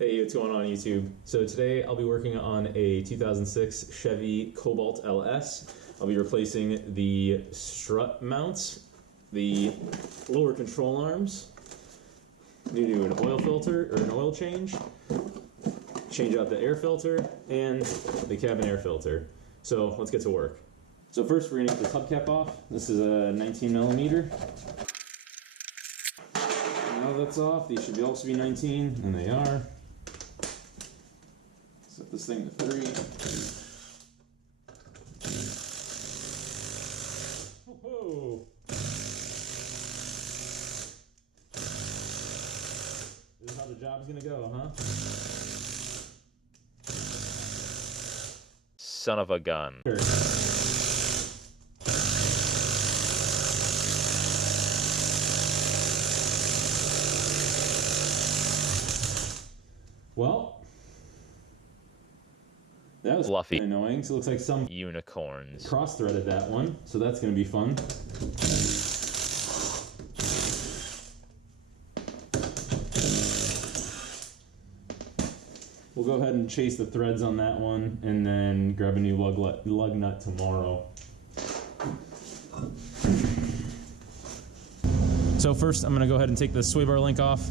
Hey, what's going on YouTube? So today I'll be working on a 2006 Chevy Cobalt LS. I'll be replacing the strut mounts, the lower control arms, need to do an oil filter or an oil change out the air filter, and the cabin air filter. So let's get to work. So first we're gonna get the hubcap off. This is a 19 millimeter. Now that's off, these should also be 19, and they are. Set this thing to 3. Whoa! This is how the job's gonna go, huh? Son of a gun. Sure. Well, that was fluffy, annoying. So it looks like some unicorns cross-threaded that one, so that's going to be fun. We'll go ahead and chase the threads on that one, and then grab a new lug nut tomorrow. So first, I'm going to go ahead and take the sway bar link off.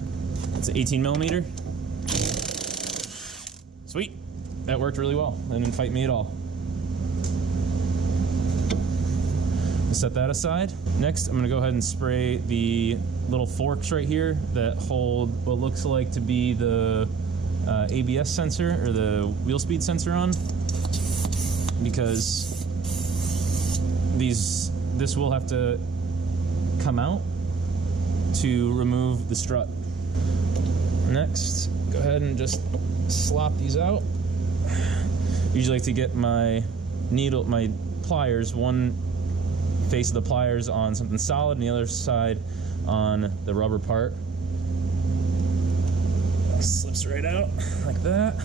It's 18 millimeter. Sweet. That worked really well. That didn't fight me at all. Set that aside. Next, I'm gonna go ahead and spray the little forks right here that hold what looks like to be the ABS sensor or the wheel speed sensor on, because this will have to come out to remove the strut. Next, go ahead and just slop these out. Usually like to get my pliers, one face of the pliers on something solid and the other side on the rubber part. Slips right out like that.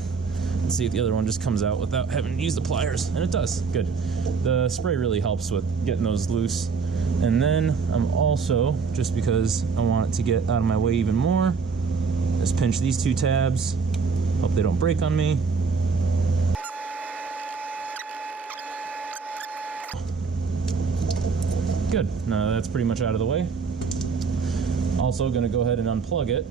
Let's see if the other one just comes out without having to use the pliers, and it does. Good. The spray really helps with getting those loose. And then I'm also, just because I want it to get out of my way even more, just pinch these two tabs. Hope they don't break on me. Good. Now that's pretty much out of the way. Also going to go ahead and unplug it.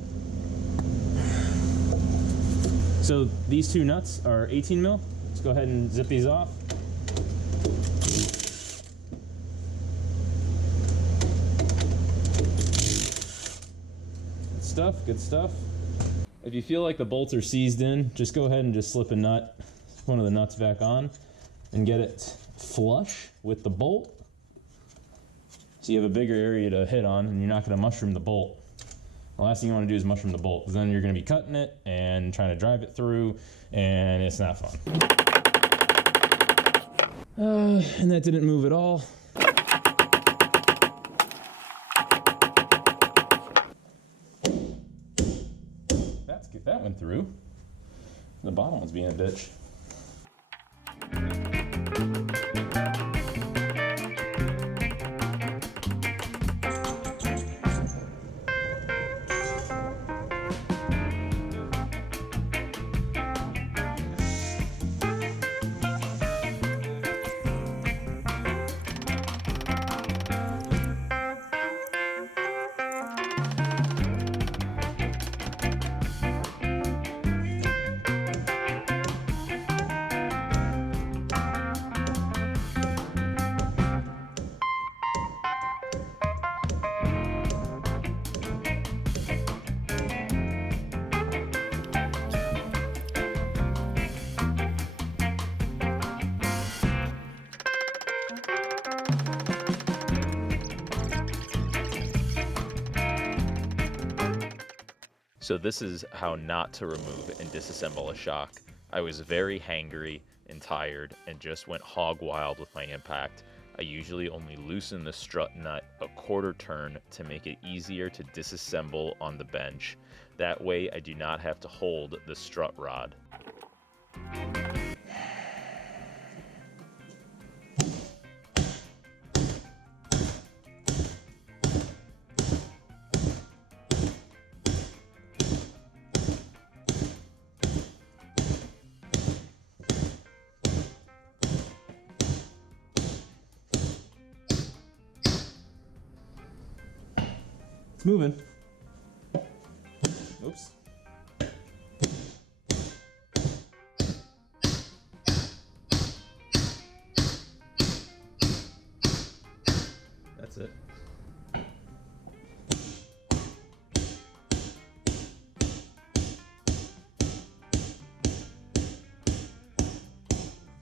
So these two nuts are 18 mil. Let's go ahead and zip these off. Good stuff, good stuff. If you feel like the bolts are seized in, just go ahead and just slip one of the nuts back on and get it flush with the bolt. So you have a bigger area to hit on and you're not going to mushroom the bolt. The last thing you want to do is mushroom the bolt, because then you're going to be cutting it and trying to drive it through, and it's not fun. And that didn't move at all. That's good. That went through. The bottom one's being a bitch. So this is how not to remove and disassemble a shock. I was very hangry and tired and just went hog wild with my impact. I usually only loosen the strut nut a quarter turn to make it easier to disassemble on the bench. That way I do not have to hold the strut rod. It's moving. Oops. That's it.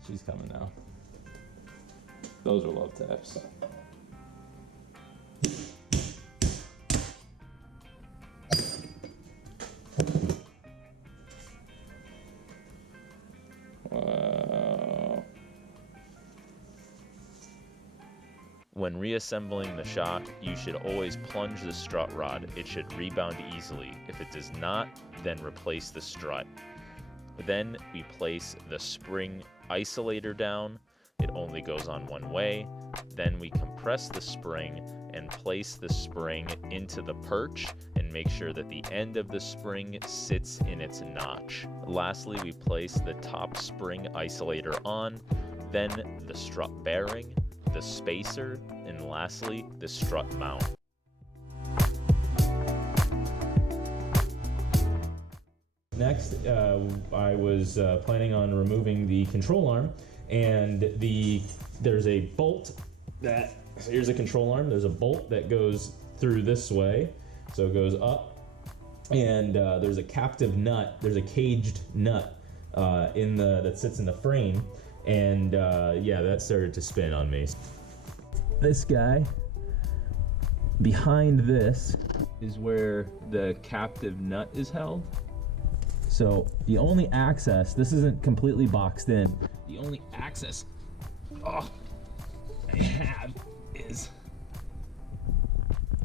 She's coming now. Those are love taps. Wow. When reassembling the shock, you should always plunge the strut rod. It should rebound easily. If it does not, then replace the strut. Then we place the spring isolator down. It only goes on one way. Then we compress the spring and place the spring into the perch and make sure that the end of the spring sits in its notch. Lastly, we place the top spring isolator on, then the strut bearing, the spacer, and lastly, the strut mount. Next, I was planning on removing the control arm, and there's a bolt that, so here's a control arm, there's a bolt that goes through this way, so it goes up, and there's a captive nut, there's a caged nut that sits in the frame, and yeah, that started to spin on me. This guy, behind this, is where the captive nut is held. So the only access, this isn't completely boxed in, the only access I have is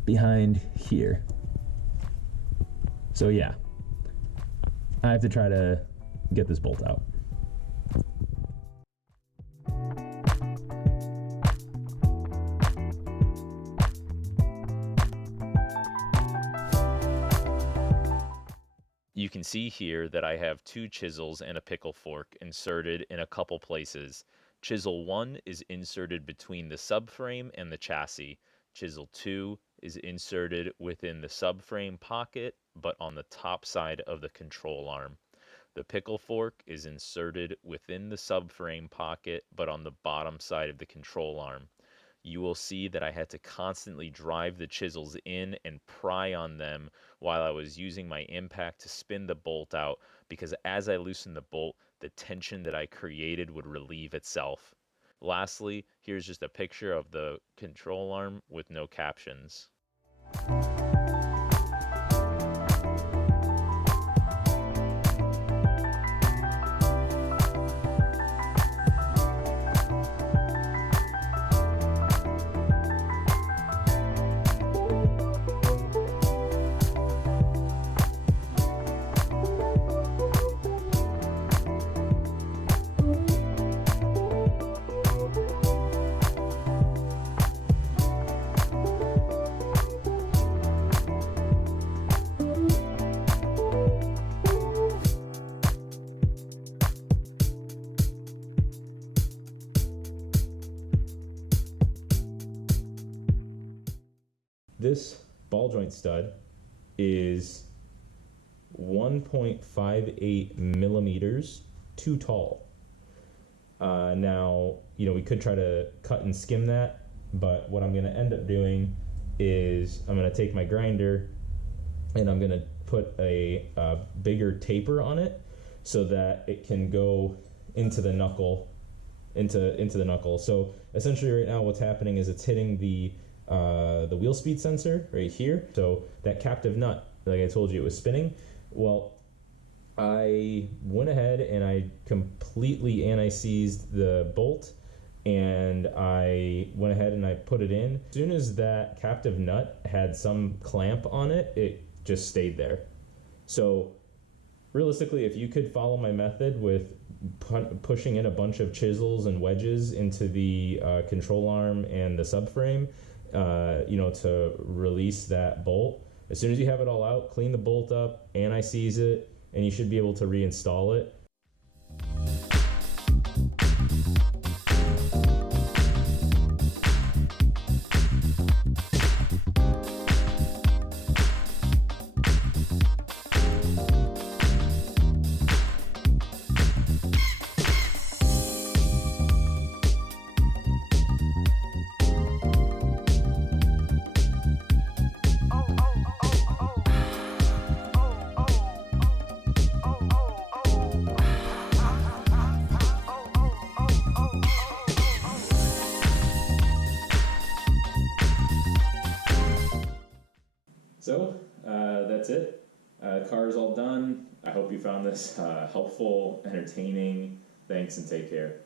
behind here. So yeah, I have to try to get this bolt out. You can see here that I have 2 chisels and a pickle fork inserted in a couple places. Chisel 1 is inserted between the subframe and the chassis. Chisel 2 is inserted within the subframe pocket, but on the top side of the control arm. The pickle fork is inserted within the subframe pocket, but on the bottom side of the control arm. You will see that I had to constantly drive the chisels in and pry on them while I was using my impact to spin the bolt out, because as I loosened the bolt, the tension that I created would relieve itself. Lastly, here's just a picture of the control arm with no captions. This ball joint stud is 1.58 millimeters too tall. Now, we could try to cut and skim that, but what I'm going to end up doing is I'm going to take my grinder and I'm going to put a bigger taper on it so that it can go into the knuckle, into the knuckle. So essentially right now what's happening is it's hitting the wheel speed sensor right here. So that captive nut, like I told you, it was spinning. Well, I went ahead and I completely anti-seized the bolt, and I went ahead and I put it in. As soon as that captive nut had some clamp on it, it just stayed there. So realistically, if you could follow my method with pushing in a bunch of chisels and wedges into the control arm and the subframe, to release that bolt, as soon as you have it all out, clean the bolt up, anti-seize it, and you should be able to reinstall it. So that's it. Car's all done. I hope you found this helpful, entertaining. Thanks and take care.